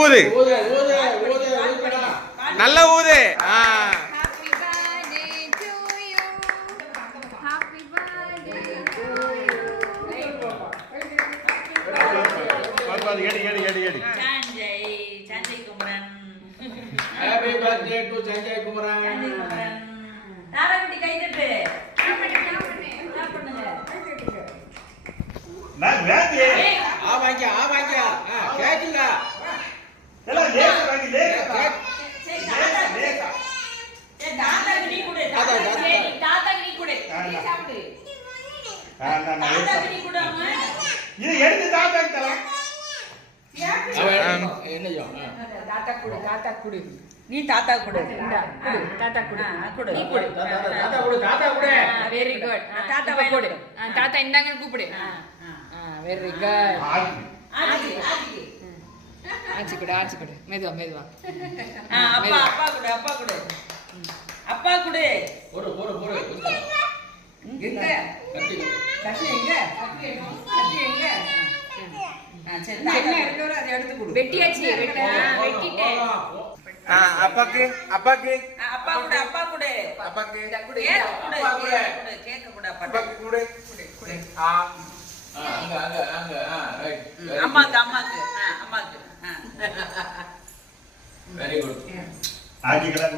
ஊது நல்ல ஊது. Happy birthday to Sanjay Kumaran. Narayani கை தட்டு. நான் வேண்டி ஆவாங்க கேக்குங்க எல்லாம் லேக் வாங்கி லேக் சரி தாத்தாக்கு நீ கொடு. தாத்தாக்கு நீ கொடு. நீ சாப்பிடு. தாத்தாக்கு நீ கொடாம இது எடுத்து தாத்தாக்கு தரேன். என்னையோ தாத்தா கொடு. நீ தாத்தா கொடு. தாத்தா கொடு. கொடு. நீ கொடு. தாத்தா கொடு. Very good. தாத்தா கொடு. தாத்தா இந்தாங்கன்னு கூப்பிடு. Very good. ஆச்சி கொடு. மெதுவா. அப்பா கொடு. போடு எங்க? கட்டி எங்க? சரி என்ன எடுக்கறோ அதை எடுத்து கொடு. வெட்டியாச்சு. வெட்டிட்டேன். அப்பாக்கு அப்பா கொடு. கேக்க கொடு. குடு. அம்மாக்கு. Very good. ஆக்கிக்கலாம்